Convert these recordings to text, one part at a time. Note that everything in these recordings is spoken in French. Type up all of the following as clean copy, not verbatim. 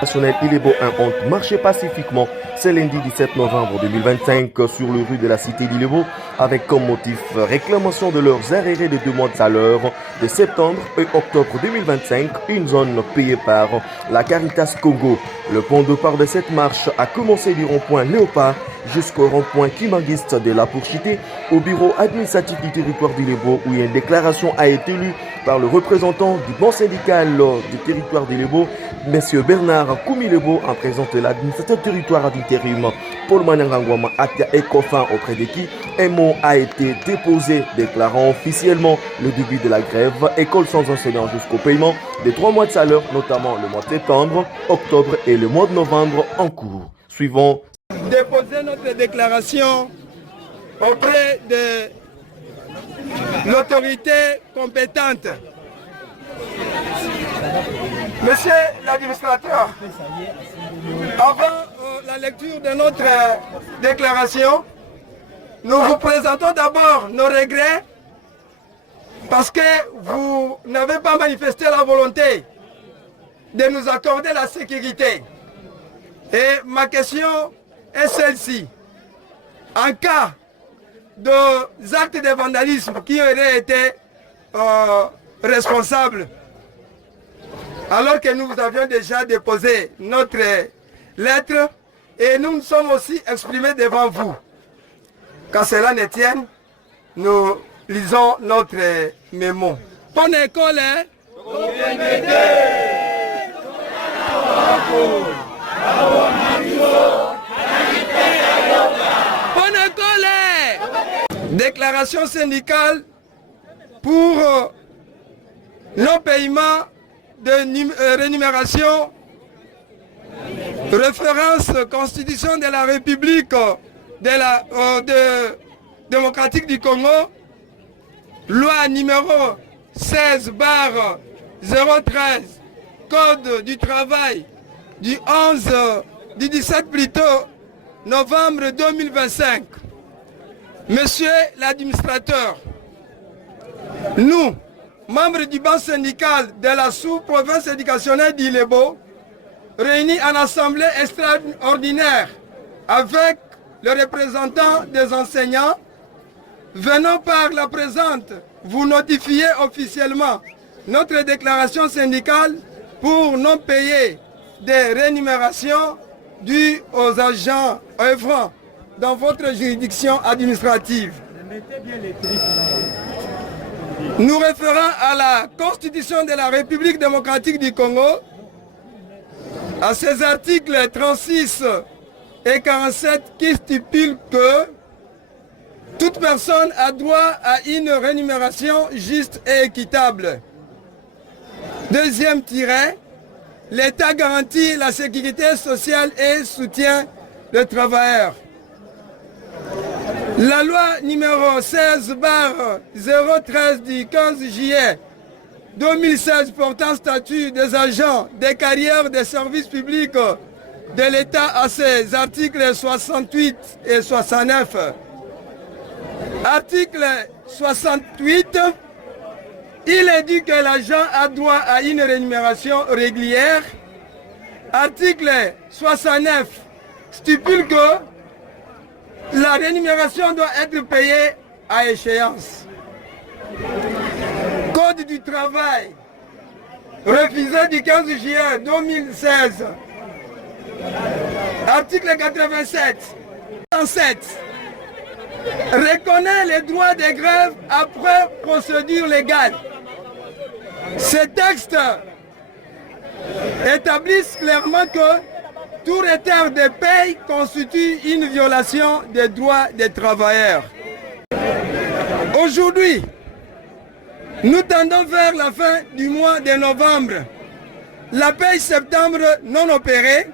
National Ilebo 1 ont marché pacifiquement ce lundi 17 novembre 2025 sur le rue de la cité d'Ilebo avec comme motif réclamation de leurs arriérés de 2 mois de salaire de septembre et octobre 2025, une zone payée par la Caritas Congo. Le point de départ de cette marche a commencé du rond-point Léopard jusqu'au rond-point Kimangiste de la Pourchité au bureau administratif du territoire d'Ilebo où une déclaration a été lue par le représentant du banc syndical du territoire d'Ilebo, M. Bernard Koumilebo, en présence de l'administrateur territoire d'intérim Paul Manangangwama Atia Ekofin, auprès de qui un mot a été déposé déclarant officiellement le début de la grève, école sans enseignants jusqu'au paiement des 3 mois de salaire, notamment le mois de septembre, octobre et le mois de novembre en cours. Suivant. Déposer notre déclaration auprès de l'autorité compétente. Monsieur l'administrateur, avant la lecture de notre déclaration, nous vous présentons d'abord nos regrets parce que vous n'avez pas manifesté la volonté de nous accorder la sécurité. Et ma question est celle-ci. En cas d'actes de vandalisme qui auraient été responsables, alors que nous avions déjà déposé notre lettre et nous nous sommes aussi exprimés devant vous. Quand cela ne tienne, nous lisons notre mémo. Bonne école, hein? Bonne école! Déclaration syndicale pour non-paiement de rémunération, référence Constitution de la République démocratique du Congo, loi numéro 16/013, Code du travail du 17 plutôt novembre 2025. Monsieur l'administrateur, nous, membres du banc syndical de la sous-province éducationnelle d'Ilebo, réunis en assemblée extraordinaire avec le représentant des enseignants, venons par la présente vous notifier officiellement notre déclaration syndicale pour non payer des rémunérations dues aux agents œuvrant dans votre juridiction administrative. Nous référons à la Constitution de la République démocratique du Congo, à ses articles 36 et 47 qui stipulent que toute personne a droit à une rémunération juste et équitable. Deuxième tiret, l'État garantit la sécurité sociale et soutient les travailleurs. La loi numéro 16/013 du 15 juillet 2016 portant statut des agents des carrières des services publics de l'État à ses articles 68 et 69. Article 68, il est dit que l'agent a droit à une rémunération régulière. Article 69 stipule que la rémunération doit être payée à échéance. Code du travail, refusé du 15 juillet 2016. Article 87. Reconnaît les droits des grèves après procédure légale. Ces textes établissent clairement que tout retard de paye constitue une violation des droits des travailleurs. Aujourd'hui, nous tendons vers la fin du mois de novembre. La paye septembre non opérée,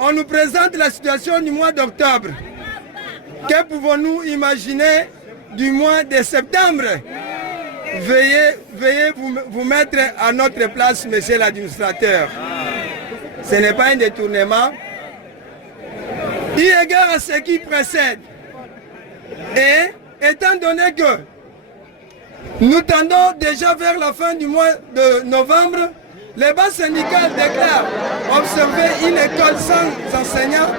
on nous présente la situation du mois d'octobre. Que pouvons-nous imaginer du mois de septembre? Veuillez vous mettre à notre place, monsieur l'administrateur. Ce n'est pas un détournement. Eu égard à ce qui précède, et étant donné que Nous tendons déjà vers la fin du mois de novembre. Les bases syndicales déclarent observer une école sans enseignants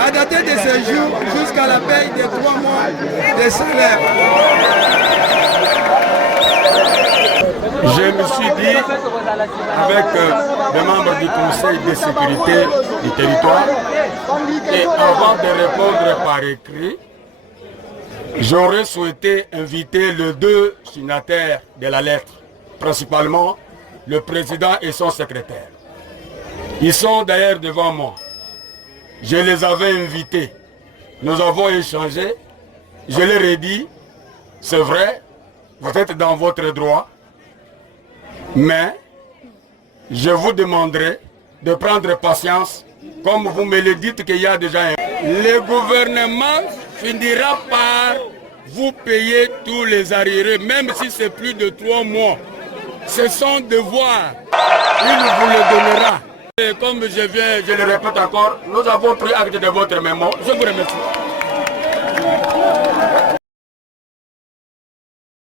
à dater de ce jour jusqu'à la paye des 3 mois de salaire. Je me suis dit, avec les membres du Conseil de sécurité du territoire, et avant de répondre par écrit, j'aurais souhaité inviter les 2 signataires de la lettre, principalement le président et son secrétaire. Ils sont d'ailleurs devant moi. Je les avais invités. Nous avons échangé. Je leur ai dit, c'est vrai, vous êtes dans votre droit, mais je vous demanderai de prendre patience, comme vous me le dites qu'il y a déjà un... Le gouvernement finira par vous payer tous les arriérés, même si c'est plus de 3 mois. C'est son devoir. Il vous le donnera. Et comme je le répète encore, nous avons pris acte de votre mémoire. Je vous remercie.